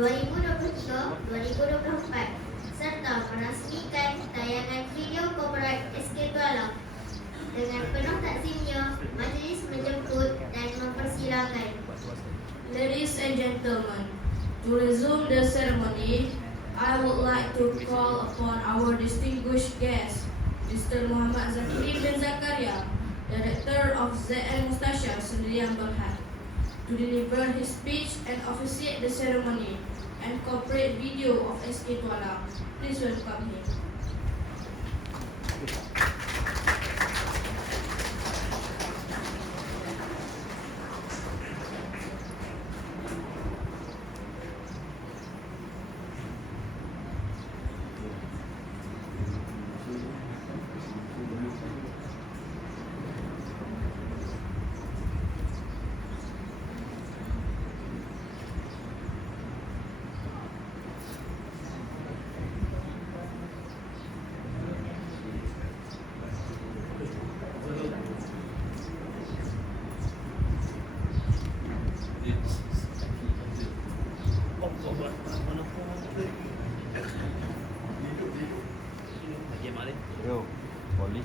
2023-2024 serta merasmikan tayangan video Copyright SK Tualang. Dengan penuh takzimnya, majlis menjemput dan mempersilakan. Ladies and gentlemen, to resume the ceremony, I would like to call upon our distinguished guest, Mr. Muhammad Zakiri bin Zakaria, Director of ZN Mustasya Sendirian Berhad, to deliver his speech and officiate the ceremony and corporate video of SK Tualang. Please welcome him. Yo, polis.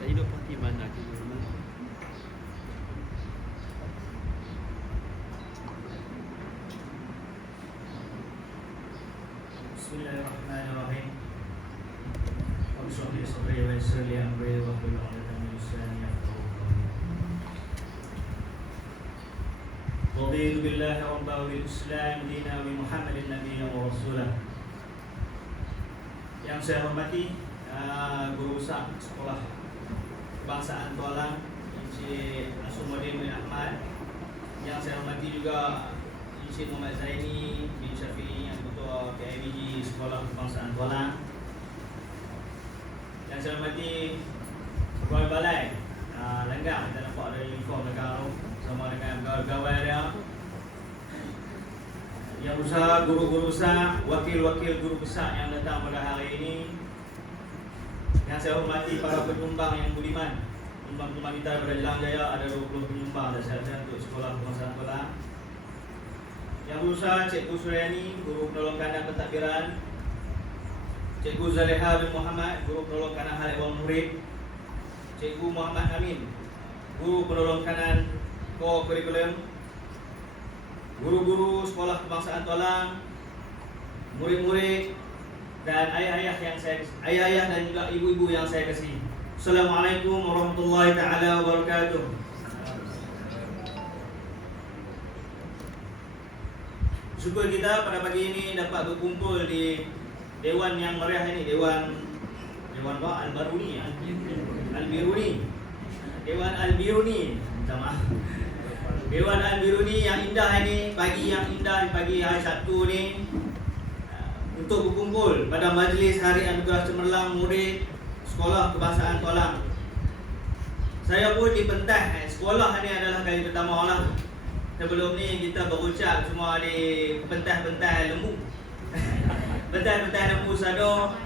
Hidup di mana tu? Bismillahirrahmanirrahim. Rabbi shrah li sadri wa yassir li amri wahlul 'uqdatam min lisani yafqahu qawli. Raditu billahi rabban wa bil Islam dinan wa bi Muhammadin nabiyyan wa rasulah. Yang saya hormati guru besar sekolah kebangsaan Tualang, Encik Asumuddin bin Ahmad. Yang saya hormati juga Encik Muhammad Zaini bin Syafi'i, yang Ketua PIBG Sekolah Kebangsaan Tualang. Yang saya hormati Pegawai Balai Langgar, kita nampak ada uniform mereka sama dengan pegawai dia. Yang besar, guru-guru besar, wakil-wakil guru besar yang datang pada hari ini. Yang saya hormati para penyumbang yang budiman. Penyumbang kita daripada Jelang Jaya ada 20 penyumbang dan saya untuk Sekolah Kebangsaan Tualang. Yang berusaha Cikgu Suryani, Guru Penolong Kanan Pentadbiran, Cikgu Zaleha bin Muhammad, Guru Penolong Kanan Hal Ehwal Murid, Cikgu Muhammad Amin, Guru Penolong Kanan Co-Curriculum, guru-guru Sekolah Kebangsaan Tualang, murid-murid dan ayah-ayah dan juga ibu-ibu yang saya kasihi. Assalamualaikum warahmatullahi taala wabarakatuh. Syukur kita pada pagi ini dapat berkumpul di Dewan yang meriah ini, Dewan Al-Biruni, Dewan Al-Biruni, minta maaf. Dewan Al-Biruni yang indah ini, pagi yang indah, pagi hari Sabtu ni, untuk berkumpul pada majlis Hari Anugerah Cemerlang Murid Sekolah Kebangsaan Tualang. Saya pun di pentas sekolah ni adalah kali pertama lah. Sebelum ni kita berucap semua di pentas-pentas lembu. Pentas-pentas lembu sado,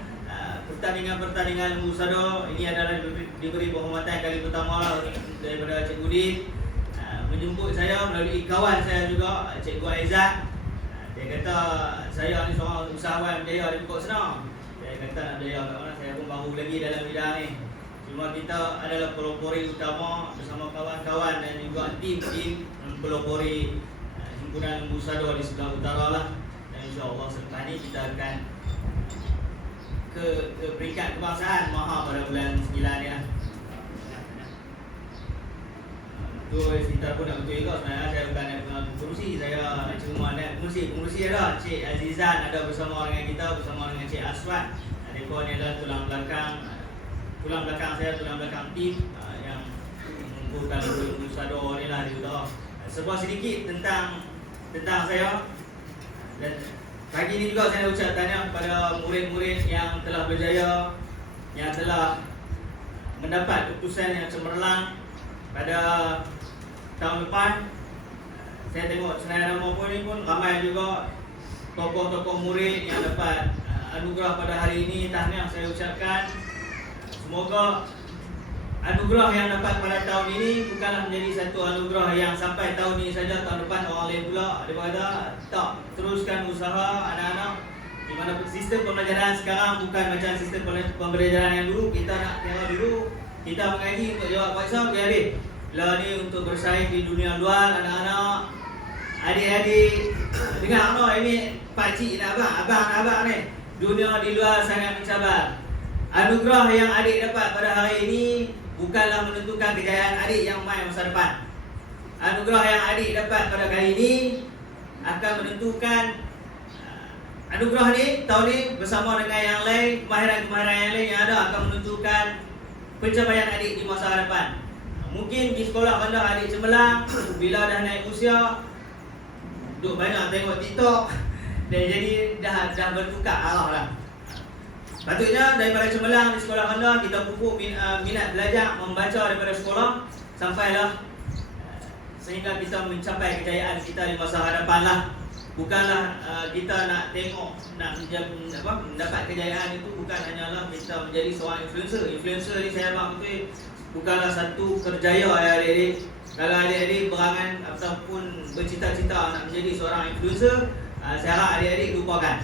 pertandingan-pertandingan lembu sado. Ini adalah diberi penghormatan kali pertama lah daripada Cikgu Din menjemput saya melalui kawan saya juga, Cikgu Aizat. Dia kata saya ni seorang usahawan berjaya di Pokok Senang. Saya kata nak berjaya kat mana, saya pun baru lagi dalam bidang ni. Cuma kita adalah pelopori utama bersama kawan-kawan dan juga tim pelopori himpunan lembu sado di sebelah utara lah. Dan insya-Allah selepas ni kita akan ke peringkat kebangsaan Maha pada bulan 9 ni lah. Tu kita pun nak betul juga sebenarnya. Saya bukan nak pengurusi, saya cuma nak pengurusi ada Cik Azizan ada bersama dengan kita, bersama dengan Cik Aswad. Mereka ni adalah tulang belakang saya, tulang belakang tim yang mengumpulkan lembu sado ni lah di utara. Sebuah sedikit tentang saya. Dan pagi ni juga saya ucap tanya kepada murid-murid yang telah berjaya, yang telah mendapat keputusan yang cemerlang pada tahun depan. Saya tengok Senayan Rama ni pun ramai juga tokoh-tokoh murid yang dapat anugerah pada hari ini. Tahniah saya ucapkan. Semoga anugerah yang dapat pada tahun ini bukanlah menjadi satu anugerah yang sampai tahun ini saja, tahun depan orang lain pula. Dia kata tak, teruskan usaha anak-anak. Di mana sistem pembelajaran sekarang bukan macam sistem pembelajaran yang dulu. Kita nak tengok dulu, kita mengaji untuk jawab kuasa, biarin. Lah ni untuk bersaing di dunia luar, anak-anak, adik-adik, dengar no, ini pakcik dan abang ni. Dunia di luar sangat mencabar. Anugerah yang adik dapat pada hari ini bukanlah menentukan kejayaan adik yang mai masa depan. Anugerah yang adik dapat pada kali ini akan menentukan anugerah ni tahun ni bersama dengan yang lain, kemahiran-kemahiran yang lain yang ada akan menentukan pencapaian adik di masa hadapan. Mungkin di sekolah rendah adik cemerlang, bila dah naik usia, duk banyak tengok TikTok, dan jadi dah bertukar arah lah. Patutnya daripada cemerlang di sekolah rendah kita pupuk minat belajar membaca daripada sekolah sampailah sehingga kita mencapai kejayaan kita di masa hadapan lah. Bukanlah kita nak tengok, nak mendapat kejayaan itu bukan hanyalah kita menjadi seorang influencer. Influencer ni saya faham betul bukanlah satu kerjaya adik-adik. Kalau adik-adik berangan ataupun bercita-cita nak menjadi seorang influencer, saya harap adik-adik lupakan.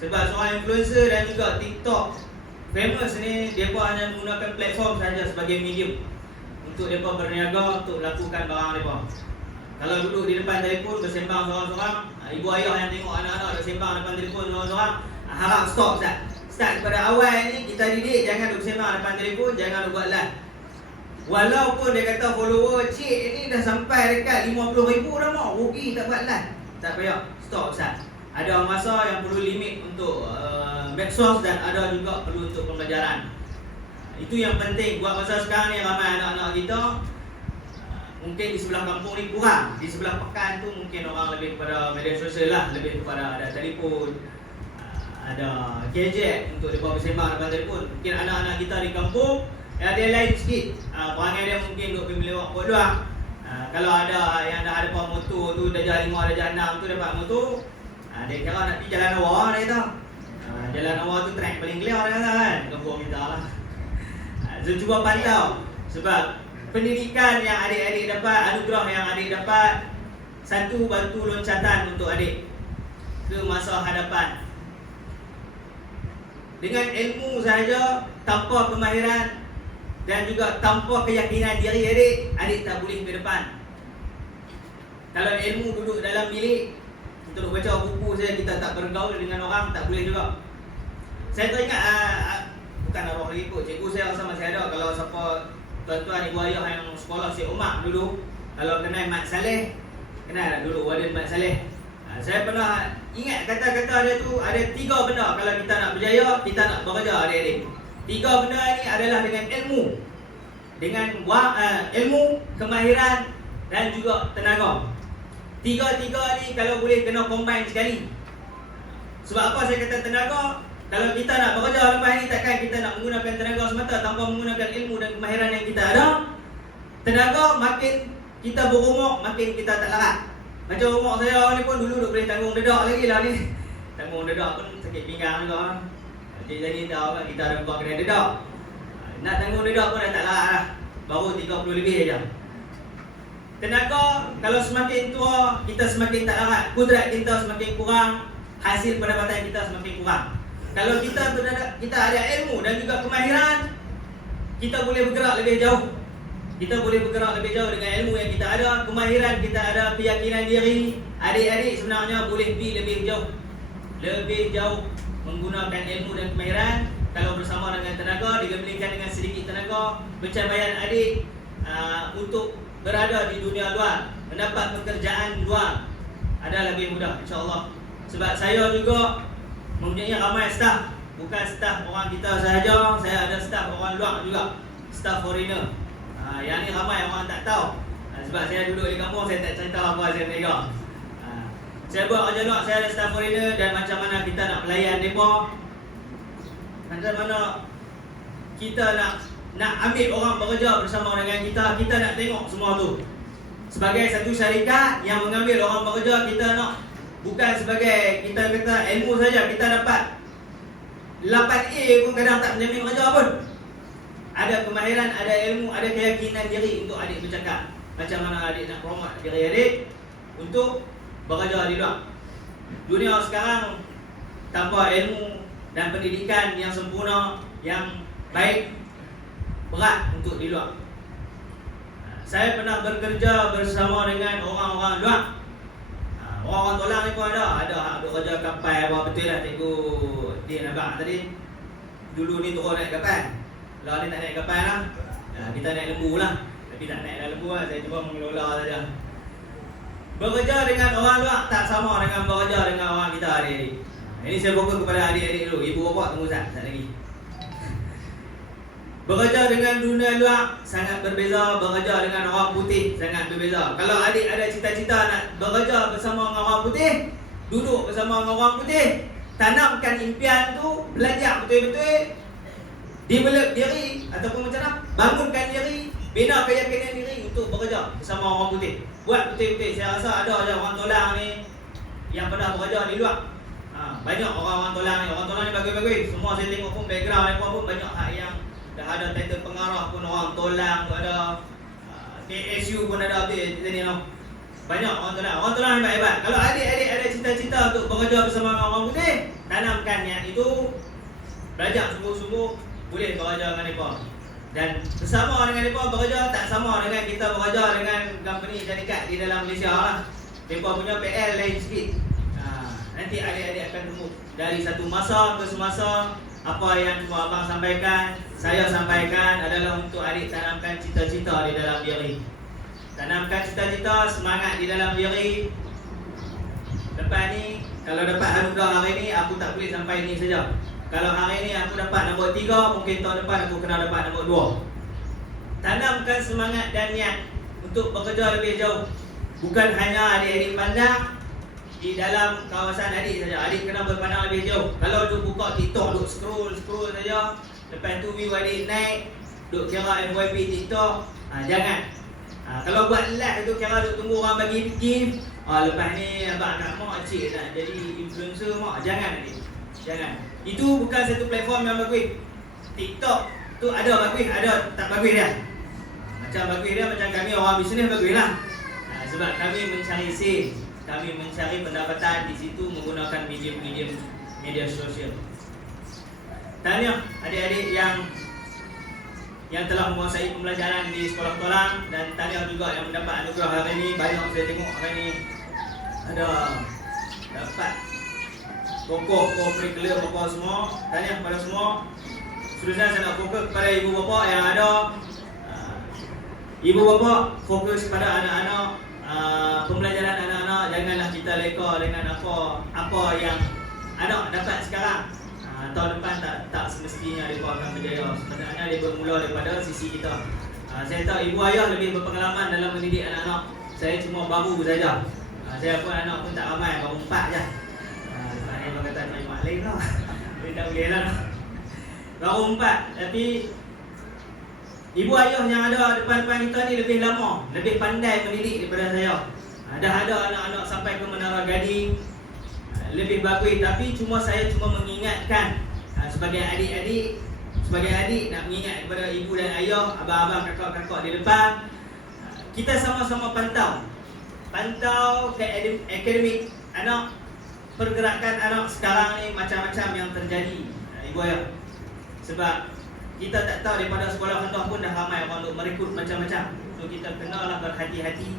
Sebab seorang influencer dan juga TikTok famous ni, mereka hanya menggunakan platform saja sebagai medium untuk mereka berniaga, untuk lakukan barang mereka. Kalau duduk di depan telefon bersembang seorang-seorang, ibu ayah yang tengok anak-anak bersembang depan telefon seorang-seorang, harap stop Ustaz. Start daripada awal ni kita didik jangan duduk bersembang depan telefon, jangan duduk buat live. Walaupun dia kata follower cik ni dah sampai dekat 50,000 dah mau, rugi tak buat live. Tak payah, stop Ustaz. Ada masa yang perlu limit untuk medsos dan ada juga perlu untuk pembelajaran. Itu yang penting. Buat masa sekarang ni ramai anak-anak kita mungkin di sebelah kampung ni kurang. Di sebelah pekan tu mungkin orang lebih kepada media sosial lah, lebih kepada ada telefon, ada gadget untuk mereka bersembang depan telefon. Mungkin anak-anak kita di kampung dia lain sikit. Perangai dia mungkin duk pergi melewat pokok doang. Kalau ada yang dah ada motor tu, darjah 5, darjah 6 tu dapat motor, dia kira nak pergi jalan awal dia kata. Jalan awal tu track paling clear dia kata kan. Kampung kita lah. So cuba pantau. Sebab pendidikan yang adik-adik dapat, anugerah yang adik dapat, satu batu loncatan untuk adik ke masa hadapan. Dengan ilmu sahaja, tanpa kemahiran dan juga tanpa keyakinan diri adik tak boleh ke depan. Kalau ilmu duduk dalam bilik untuk baca buku saja, kita tak bergaul dengan orang, tak boleh juga. Saya teringat bukan arwah lagi kot, cikgu saya rasa masih ada. Kalau siapa tuan-tuan ibu ayah yang sekolah Syekh Umar dulu, kalau kenal Mat Saleh, kenal tak dulu Wadid Mat Saleh. Saya pernah ingat kata-kata dia tu, ada 3 benda kalau kita nak berjaya, kita nak bekerja adik-adik. 3 benda ni adalah dengan ilmu, dengan ilmu, kemahiran dan juga tenaga. 3 ni kalau boleh kena combine sekali. Sebab apa saya kata tenaga? Kalau kita nak bekerja lepas ni, takkan kita nak menggunakan tenaga semata tanpa menggunakan ilmu dan kemahiran yang kita ada. Tenaga makin kita berumur, makin kita tak larat. Macam umur saya ni pun dulu boleh tanggung dedak lagi lah ni. Tanggung dedak pun sakit pinggang juga. Jadi tahu kan kita ada buat kena dedak. Nak tanggung dedak pun dah tak larat lah. Baru 30 lebih aja. Tenaga, kalau semakin tua, kita semakin tak larat. Kudrat kita semakin kurang, hasil pendapatan kita semakin kurang. Kalau kita ada ilmu dan juga kemahiran, kita boleh bergerak lebih jauh. Kita boleh bergerak lebih jauh dengan ilmu yang kita ada, kemahiran kita ada, keyakinan diri. Adik-adik sebenarnya boleh pergi lebih jauh. Lebih jauh menggunakan ilmu dan kemahiran. Kalau bersama dengan tenaga, digabungkan dengan sedikit tenaga, pencapaian adik untuk berada di dunia luar, mendapat pekerjaan luar adalah lebih mudah insya-Allah. Sebab saya juga mempunyai ramai staf, bukan staf orang kita sahaja, saya ada staf orang luar juga, staf foreigner. Yang ni ramai orang tak tahu. Sebab saya duduk di kampung, saya tak cerita apa saya pegang. Saya buat kerja luar, saya ada staf foreigner dan macam mana kita nak melayan mereka, macam mana kita nak ambil orang bekerja bersama dengan kita nak tengok semua tu. sebagai satu syarikat yang mengambil orang bekerja, kita nak bukan sebagai kita kata ilmu saja, kita dapat 8A pun kadang tak menjamin kerja pun. Ada kemahiran, ada ilmu, ada keyakinan diri untuk adik bercakap. Macam mana adik nak promote diri adik untuk bekerja di luar. Dunia sekarang tanpa ilmu dan pendidikan yang sempurna, yang baik, berat untuk di luar. Saya pernah bekerja bersama dengan orang-orang luar. Orang-orang tolak ni pun ada kerja kapal apa, betul lah cikgu Din Abang tadi. Dulu ni turun naik kapal. Lah ni tak naik kapal lah. Kita naik lembu lah. Tapi tak naik dalam lembu lah, saya cuba mengelola saja. Bekerja dengan orang luar tak sama dengan bekerja dengan orang kita adik-adik. Ini saya fokus kepada adik-adik dulu. Ibu bapa tunggu tak lagi. Bekerja dengan dunia luar sangat berbeza, bekerja dengan orang putih sangat berbeza. Kalau adik ada cita-cita nak bekerja bersama dengan orang putih, duduk bersama dengan orang putih, tanamkan impian tu, belajar betul-betul, develop diri ataupun macam mana, bangunkan diri, bina keyakinan diri untuk bekerja bersama orang putih. Buat betul-betul. Saya rasa ada je orang tolak ni yang pernah bekerja di luar. Banyak orang-orang tolak ni, orang tolak ni bagus-bagus. Semua saya tengok pun background mereka pun banyak hak yang dah ada title pengarah pun orang tolak, ada KSU pun ada update ni no. Banyak orang tolak. Orang tolak ni hebat-hebat. Kalau adik-adik ada cita-cita untuk bekerja bersama dengan orang putih, tanamkan niat itu, belajar sungguh-sungguh, boleh bekerja dengan mereka. Dan bersama dengan mereka bekerja tak sama dengan kita bekerja dengan company syarikat di dalam Malaysia lah. Mereka punya PL lain sikit. Nanti adik-adik akan tumbuh dari satu masa ke semasa. Apa yang Tuan Abang sampaikan, saya sampaikan adalah untuk adik tanamkan cita-cita di dalam diri. Tanamkan cita-cita, semangat di dalam diri. Lepas ni, kalau dapat anugerah hari ni, aku tak boleh sampai ni saja. Kalau hari ni aku dapat nombor 3, mungkin tahun depan aku kena dapat nombor 2. Tanamkan semangat dan niat untuk bekerja lebih jauh. Bukan hanya adik-adik pandang di dalam kawasan adik saja. Adik kena berpandang lebih jauh. Kalau duk buka TikTok, duk scroll saja, lepas tu view adik naik, duk kira FYP TikTok, jangan. Kalau buat live tu kira duk tunggu orang bagi gift. Lepas ni abang nak mak cik nak jadi influencer mak, jangan adik. Jangan. Itu bukan satu platform yang bagus. TikTok tu ada bagus, ada tak bagus dia. Macam bagus dia, macam kami orang bisnes bagus lah. Sebab kami mencari sale, kami mencari pendapatan di situ menggunakan medium-medium media sosial. Tanya adik-adik yang telah menguasai pembelajaran di sekolah tolak, dan tanya juga yang mendapat anugerah hari ini. Banyak saya tengok hari ini ada dapat pokok curriculum apa semua. Tanya kepada semua. Seterusnya saya nak fokus kepada ibu bapa yang ada. Ibu bapa fokus pada anak-anak, pembelajaran anak-anak. Janganlah kita leka dengan apa yang anak dapat sekarang. Tahun depan tak semestinya mereka akan berjaya. Sebenarnya dia bermula daripada sisi kita. Saya tahu ibu ayah lebih berpengalaman dalam mendidik anak-anak. Saya cuma baru saja. Saya pun anak pun tak ramai, baru 4 je. Saya memang kata cari mak lain lah. Tapi tak boleh lah. Baru 4. Tapi ibu ayah yang ada depan-depan kita ni lebih lama, lebih pandai mendidik daripada saya. Dah ada anak-anak sampai ke Menara Gading, lebih bagus. Tapi saya cuma mengingatkan sebagai adik nak mengingat kepada ibu dan ayah, abang-abang, kakak-kakak di depan. Kita sama-sama pantau ke akademik anak, pergerakan anak sekarang ni macam-macam yang terjadi, ibu ayah. Sebab kita tak tahu, daripada sekolah rendah pun dah ramai orang untuk merekrut macam-macam. So kita kenalah berhati-hati.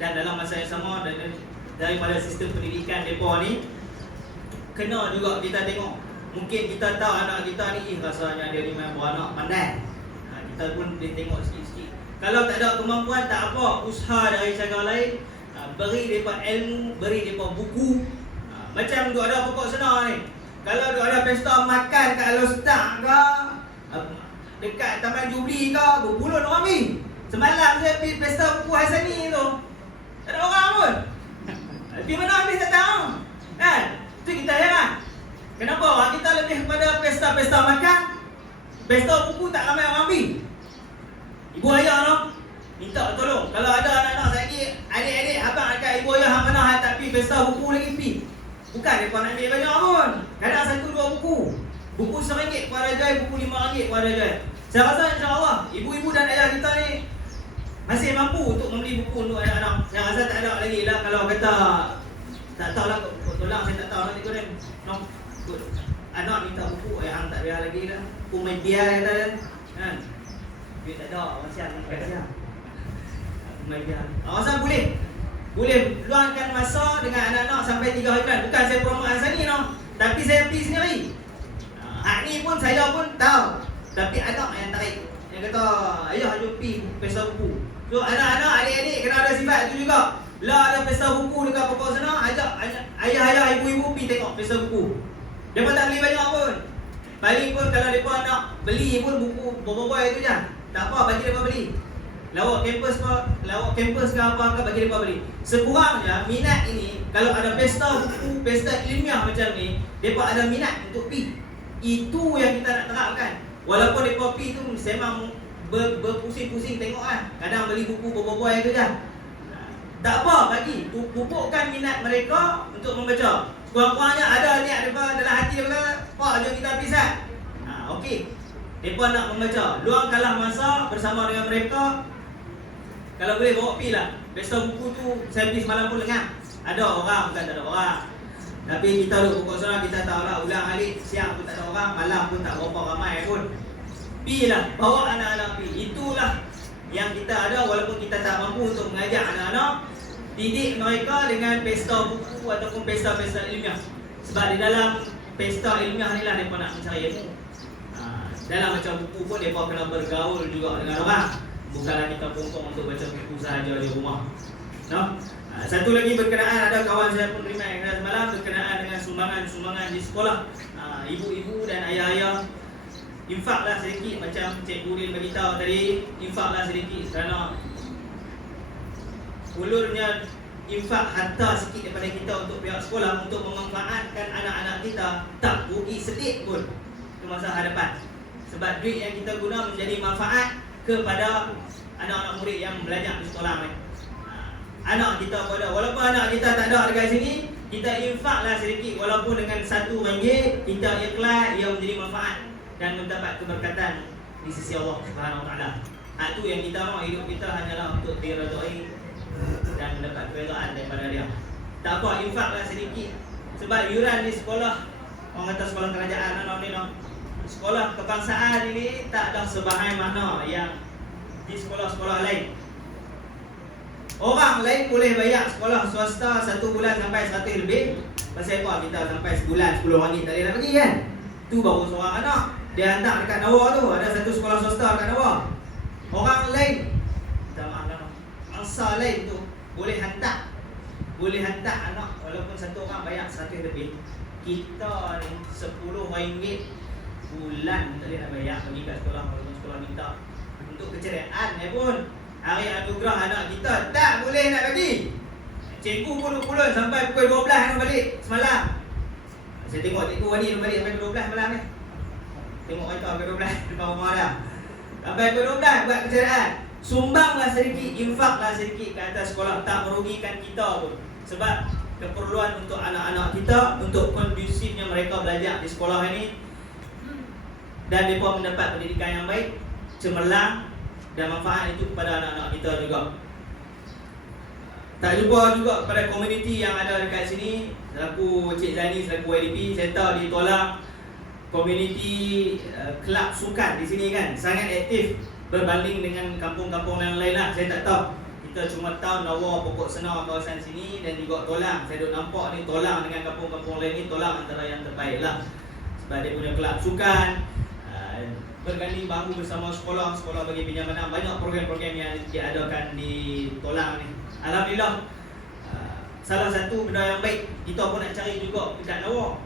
Dan dalam masa yang sama, daripada sistem pendidikan mereka ni, kena juga kita tengok. Mungkin kita tahu anak kita ni rasanya dia ni main beranak pandai. Kita pun boleh tengok sikit-sikit. Kalau tak ada kemampuan, tak apa, usaha dari cara lain. Beri mereka ilmu, beri mereka buku. Macam duk ada pokok senar ni. Kalau duk ada pesta makan kat Alostar ke, dekat Taman Jubli ke, berbulan orang ni. Semalam saya pergi pesta buku Hasani tu, tak ada orang pun. Pergi mana habis tak tahu. Kan? Itu kita heran. Kenapa orang kita lebih kepada pesta-pesta makan, pesta buku tak ramai orang pergi. Ibu ayah no, minta tolong. Kalau ada anak-anak saya lagi pesta buku lagi pi. Bukan mereka nak ambil banyak pun. Kadang 1-2 buku. Buku RM1 kepada Joy, buku RM5 kepada Joy. Saya rasa insya-Allah ibu-ibu dan ayah kita ni masih mampu untuk membeli buku untuk anak-anak. Saya rasa tak ada lagi lah kalau kata tak tahulah tolong saya tak tahu nanti kau no. Anak minta buku ayah tak biar lagi lah. Buku media kata kan. Duit tak ada, kasihan. Media. Awak boleh luangkan masa dengan anak-anak sampai 3 hari bulan. Bukan saya promote asal ni no. Tapi saya pergi sendiri. Hak ni pun saya pun tahu. Tapi anak yang tarik. Yang kata ayah jom pergi pesta buku. So anak-anak, adik-adik kena ada sifat tu juga. Lah ada pesta buku dekat pokok sana, ajak ayah-ayah, ibu-ibu pergi tengok pesta buku. Mereka tak beli banyak pun. Paling pun kalau mereka nak beli pun buku boboiboy tu je. Tak apa, bagi mereka beli. Lawak kampus ke apa ke bagi mereka beli. Sekurangnya minat ini, kalau ada pesta buku, pesta ilmiah macam ni, mereka ada minat untuk pergi. Itu yang kita nak terapkan. Walaupun mereka pergi tu memang berpusing-pusing tengok kan. Kadang beli buku boboiboy tu je. Tak apa, bagi pupukkan minat mereka untuk membaca. Kurang-kurangnya ada niat mereka dalam hati mereka, pak jom kita pisah. Okey. Mereka nak membaca. Luangkanlah masa bersama dengan mereka. Kalau boleh bawa pergi lah. Pesta buku tu saya pergi semalam pun lengah. Ada orang, bukan tak ada orang. Tapi kita duduk pokok sana, kita tahu lah ulang alik, siang pun tak ada orang, malam pun tak berapa ramai pun. Pergilah, bawa anak-anak pergi. Itulah yang kita ada walaupun kita tak mampu untuk mengajak anak-anak. Didik mereka dengan pesta buku ataupun pesta-pesta ilmiah. Sebab di dalam pesta ilmiah ni lah mereka nak mencari ilmu. Dalam macam buku pun mereka kena bergaul juga dengan orang. Bukanlah kita pungkong untuk baca buku sahaja di rumah. No? Satu lagi berkenaan, ada kawan saya pun terima semalam berkenaan dengan sumbangan-sumbangan di sekolah. Ibu-ibu dan ayah-ayah, infaklah sedikit macam Cikgu Din beritahu tadi, infaklah sedikit kerana ulurnya infak harta sikit daripada kita untuk pihak sekolah untuk memanfaatkan anak-anak kita tak rugi sedikit pun ke masa hadapan. Sebab duit yang kita guna menjadi manfaat kepada anak-anak murid yang belajar di sekolah ni. Anak kita pada, walaupun anak kita tak ada dekat sini, kita infaklah sedikit walaupun dengan RM1 kita ikhlas, ia menjadi manfaat dan mendapat keberkatan di sisi Allah Subhanahu Wa Taala. Itu yang kita mahu, hidup kita hanyalah untuk diredai dan mendapat keredaan daripada dia. Tak apa, infaklah sedikit. Sebab yuran di sekolah, orang kata sekolah kerajaan sekolah kebangsaan ini tak ada sebahagian mana yang di sekolah-sekolah lain. Orang lain boleh bayar sekolah swasta 1 bulan sampai 100 lebih. Pasal apa kita sampai sebulan RM10 tak boleh nak bagi kan? Tu baru seorang anak. Dia hantar dekat Nawar tu, ada satu sekolah swasta dekat Nawar. Orang lain, minta maaf lah, mangsa lain tu boleh hantar anak walaupun satu orang bayar 100 lebih. Kita ni RM10 bulan tak boleh nak bayar pergi kat sekolah walaupun sekolah minta. Untuk keceriaan ni pun hari anugerah anak kita tak boleh nak bagi. Cikgu pun pulun sampai pukul 12 nak balik semalam. Saya tengok cikgu Wani nak balik sampai pukul 12 malam ni. Tengok mereka sampai 12 depan rumah dah. Sampai pukul 12 buat keceriaan. Sumbanglah sedikit, infaklah sedikit ke atas sekolah, tak merugikan kita pun. Sebab keperluan untuk anak-anak kita, untuk kondusifnya mereka belajar di sekolah ini dan mereka mendapat pendidikan yang baik, cemerlang dan manfaat itu kepada anak-anak kita juga. Tak lupa juga kepada komuniti yang ada dekat sini. Selaku Cik Zaini, selaku YDP, saya tahu di Tolang komuniti kelab sukan di sini kan sangat aktif berbanding dengan kampung-kampung yang lain lah. Saya tak tahu. Kita cuma tahu Nawar, Pokok Senar, kawasan sini dan juga Tolang. Saya duk nampak ni Tolang dengan kampung-kampung lain ni, Tolang antara yang terbaik lah. Sebab dia punya kelab sukan, berganding bahu bersama sekolah bagi pinjaman. Banyak program-program yang diadakan di Tolang ni. Alhamdulillah, salah satu benda yang baik kita pun nak cari juga dekat Nawar.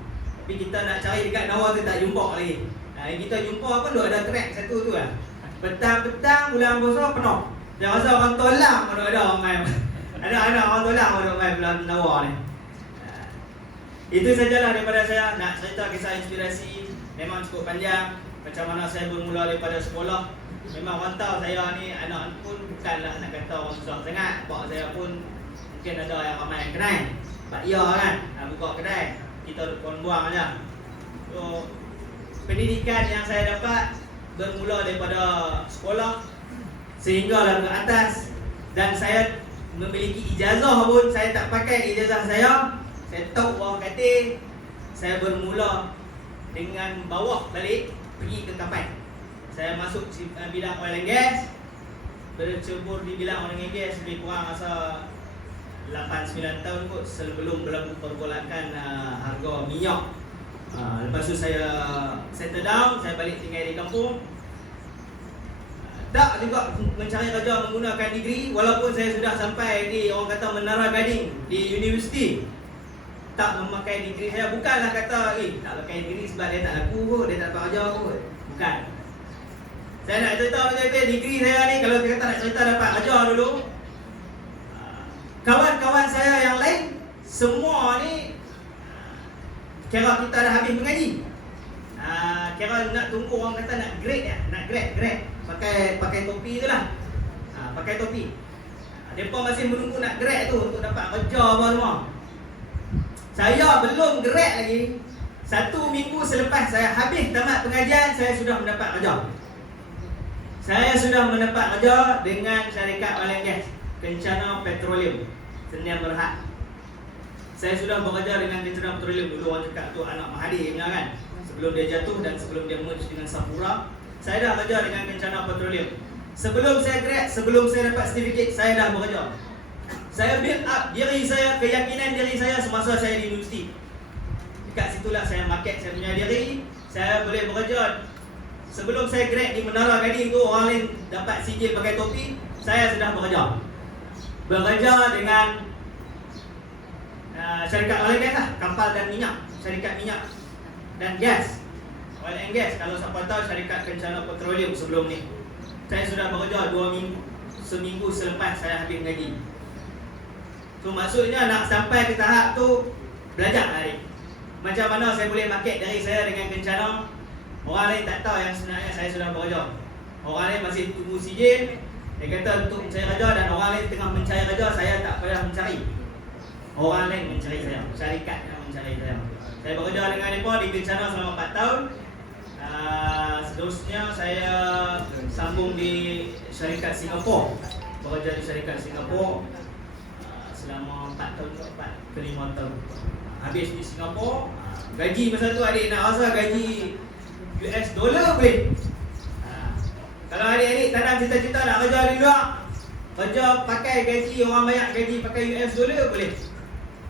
Tapi kita nak cari dekat Nawar tu tak jumpa lagi. Yang kita jumpa pun ada track satu tu lah. Petang-petang bulan puasa penuh. Saya rasa orang Tolang pun ada orang main. Ada orang Tolang pun ada main bulan Nawar ni. Itu sajalah daripada saya nak cerita kisah inspirasi. Memang cukup panjang. Macam mana saya bermula daripada sekolah. Memang rantau saya ni, anak pun bukanlah nak kata orang susah sangat. Pak saya pun mungkin ada yang ramai yang kenal. Pak Ya kan, buka kedai, kita buang aja. So, pendidikan yang saya dapat bermula daripada sekolah sehinggalah ke atas, dan saya memiliki ijazah pun saya tak pakai ijazah saya tahu bawah katil. Saya bermula dengan bawah balik pergi ke kapal. Saya masuk bidang oil and gas, bercebur di bidang oil and gas lebih kurang masa 8-9 tahun kot sebelum berlaku pergolakan harga minyak. Lepas tu saya settle down, saya balik tinggal di kampung. Tak juga mencari kerja menggunakan degree, walaupun saya sudah sampai di orang kata menara gading di universiti. Tak memakai degree saya, bukanlah kata tak pakai degree sebab dia tak laku kot, dia tak dapat kerja kot. Bukan. Saya nak cerita macam degree saya ni, kalau kita kata nak cerita dapat kerja dulu, kawan-kawan saya yang lain semua ni kira kita dah habis mengaji. Kira nak tunggu orang kata nak grade ya, nak grade pakai topi tu lah. Pakai topi. Depa masih menunggu nak grade tu untuk dapat kerja apa semua. Saya belum grade lagi. 1 minggu selepas saya habis tamat pengajian, saya sudah mendapat kerja. Saya sudah mendapat kerja dengan syarikat oil and gas Kencana Petroleum Sdn Bhd. Saya sudah bekerja dengan Kencana Petroleum. Dulu orang cakap tu anak Mahathir punya kan, sebelum dia jatuh dan sebelum dia merge dengan Sapura. Saya dah kerja dengan Kencana Petroleum. Sebelum saya grad, sebelum saya dapat sertifikat, saya dah bekerja. Saya build up diri saya, keyakinan diri saya semasa saya di universiti. Dekat situlah saya market saya punya diri. Saya boleh bekerja. Sebelum saya grad di Menara Gading tu, orang lain dapat sijil pakai topi, saya sudah bekerja. Bekerja dengan syarikat oil and gas lah, kapal dan minyak, syarikat minyak dan gas, oil and gas. Kalau siapa tahu syarikat Kencana Petroleum sebelum ni, saya sudah bekerja 2 minggu, seminggu selepas saya habis mengaji. So maksudnya nak sampai ke tahap tu belajar hari. Macam mana saya boleh market diri saya dengan Kencana. Orang lain tak tahu yang sebenarnya saya sudah bekerja. Orang lain masih tunggu sijil. Dia kata untuk mencari kerja, dan orang lain tengah mencari kerja, saya tak payah mencari. Orang lain mencari saya, syarikat yang mencari saya. Saya bekerja dengan mereka di Kencana selama 4 tahun. Seterusnya saya sambung di syarikat Singapura. Bekerja di syarikat Singapura selama 4 tahun ke 5 tahun. Habis di Singapura, gaji masa tu adik nak rasa gaji US dollar boleh. Kalau adik-adik tanam cita-cita nak kerja di luar, kerja pakai gaji orang banyak, gaji pakai US dollar boleh.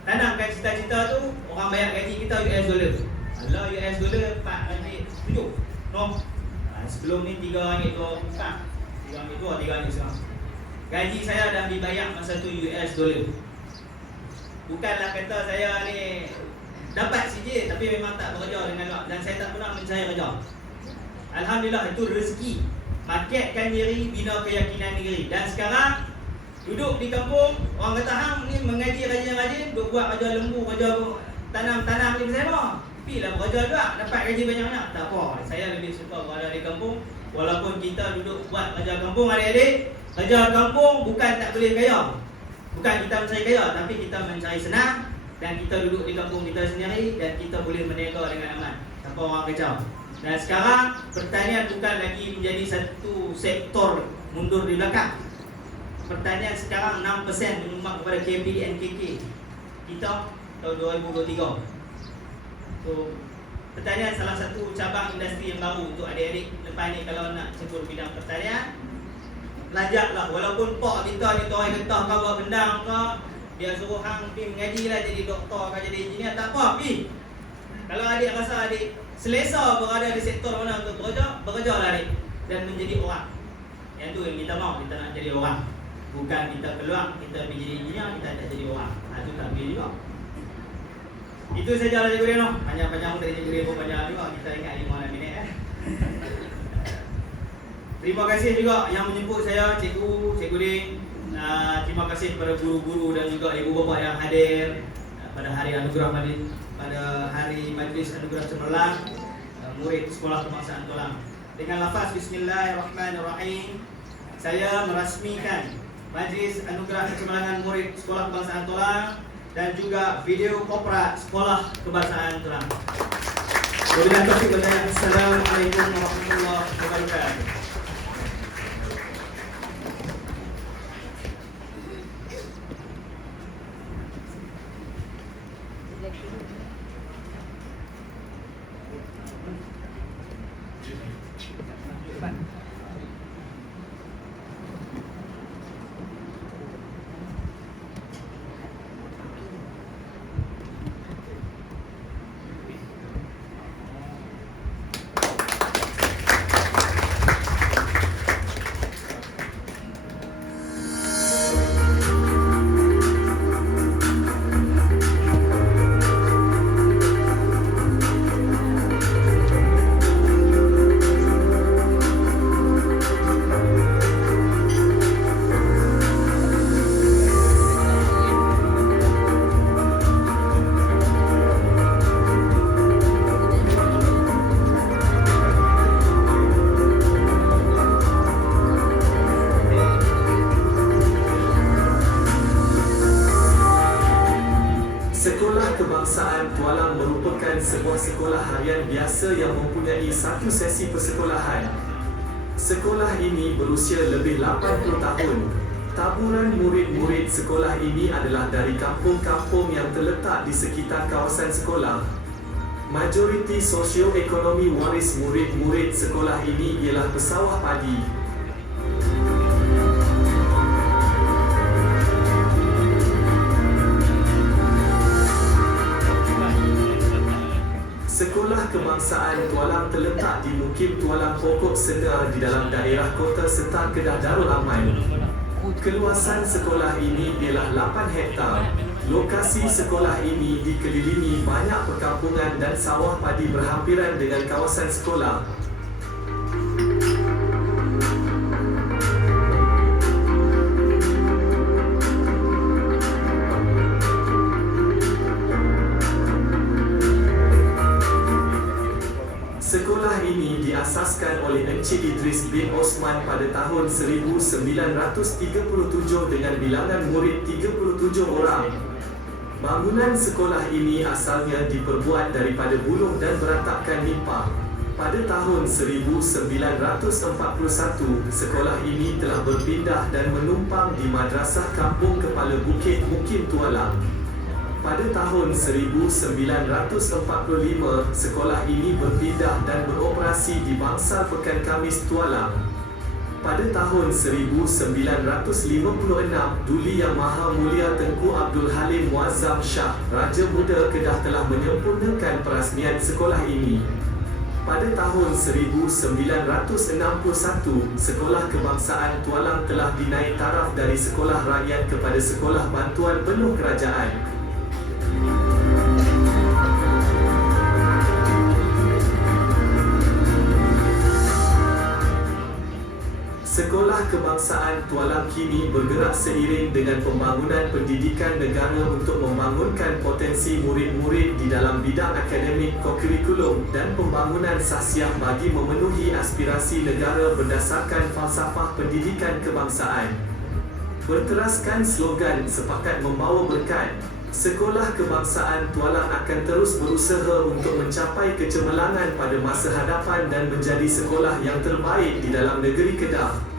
Tanamkan cita-cita tu, orang banyak gaji kita US dollar. Kalau US dollar 4.7 no. Sebelum ni RM3.24, RM3.2, RM3 sekarang. Gaji saya dah dibayar masa tu US dollar. Bukanlah kata saya ni dapat sijil tapi memang tak bekerja dengan luar, dan saya tak pernah mencari kerja. Alhamdulillah, itu rezeki. Marketkan diri, bina keyakinan diri. Dan sekarang duduk di kampung, orang kata hang ni mengaji rajin-rajin, duk buat kerja lembu, kerja tanam ni bersama. Pilah bekerja juga, dapat gaji banyak-banyak. Tak apa, saya lebih suka berada di kampung. Walaupun kita duduk buat kerja kampung, adik-adik, kerja kampung bukan tak boleh kaya. Bukan kita mencari kaya, tapi kita mencari senang. Dan kita duduk di kampung kita sendiri, dan kita boleh berniaga dengan aman tanpa orang kacau. Dan sekarang pertanian bukan lagi menjadi satu sektor mundur di belakang. Pertanian sekarang 6% menyumbang kepada KPD dan KK kita tahun 2023. So, pertanian salah satu cabang industri yang baru untuk adik-adik. Lepas ni kalau nak cebur bidang pertanian, belajarlah. Walaupun pak kita ni tuai getah ke buat bendang ke, dia suruh hang pergi mengaji lah, jadi doktor ke jadi engineer, tak apa, pergi. Kalau adik rasa adik selesa berada di sektor mana untuk bekerjalah adik dan menjadi orang. Yang tu yang kita mau, kita nak jadi orang. Bukan kita keluar, kita pergi jadi engineer, kita tak jadi orang. Itu tak boleh juga. Itu saja lah cikgu Reno. Panjang-panjang tadi cikgu Reno panjang juga. Kita ingat 5 minit Terima kasih juga yang menjemput saya, Cikgu Din. Terima kasih kepada guru-guru dan juga ibu bapa yang hadir pada hari anugerah pada hari majlis anugerah cemerlang murid Sekolah Kebangsaan Tolang. Dengan lafaz Bismillahirrahmanirrahim, saya merasmikan majlis anugerah cemerlangan murid Sekolah Kebangsaan Tolang dan juga video kopra Sekolah Kebangsaan Telang. Wabillahi taufiq wal hidayah. Assalamualaikum warahmatullahi wabarakatuh. Sekolah Kebangsaan Tualang merupakan sebuah sekolah harian biasa yang mempunyai satu sesi persekolahan. Sekolah ini berusia lebih 80 tahun. Taburan murid-murid sekolah ini adalah dari kampung-kampung yang terletak di sekitar kawasan sekolah. Majoriti sosioekonomi waris murid-murid sekolah ini ialah pesawah padi. Sekolah Kebangsaan Tualang terletak di Mukim Tualang Pokok Sena di dalam daerah Kota Setar Kedah Darul Aman. Keluasan sekolah ini ialah 8 hektar. Lokasi sekolah ini dikelilingi banyak perkampungan dan sawah padi berhampiran dengan kawasan sekolah. Sekolah ini diasaskan oleh Encik Idris bin Osman pada tahun 1937 dengan bilangan murid 37 orang. Bangunan sekolah ini asalnya diperbuat daripada buluh dan beratapkan nipah. Pada tahun 1941, sekolah ini telah berpindah dan menumpang di Madrasah Kampung Kepala Bukit Mukim Tualang. Pada tahun 1945, sekolah ini berpindah dan beroperasi di Bangsal Pekan Khamis Tualang. Pada tahun 1956, Duli Yang Maha Mulia Tengku Abdul Halim Muazzam Shah, Raja Muda Kedah telah menyempurnakan perasmian sekolah ini. Pada tahun 1961, Sekolah Kebangsaan Tualang telah dinaik taraf dari sekolah rakyat kepada sekolah bantuan penuh kerajaan. Sekolah Kebangsaan Tualang kini bergerak seiring dengan pembangunan pendidikan negara untuk membangunkan potensi murid-murid di dalam bidang akademik, kokurikulum dan pembangunan sahsiah bagi memenuhi aspirasi negara berdasarkan falsafah pendidikan kebangsaan. Berteraskan slogan Sepakat Membawa Berkat, Sekolah Kebangsaan Tualang akan terus berusaha untuk mencapai kecemerlangan pada masa hadapan dan menjadi sekolah yang terbaik di dalam negeri Kedah.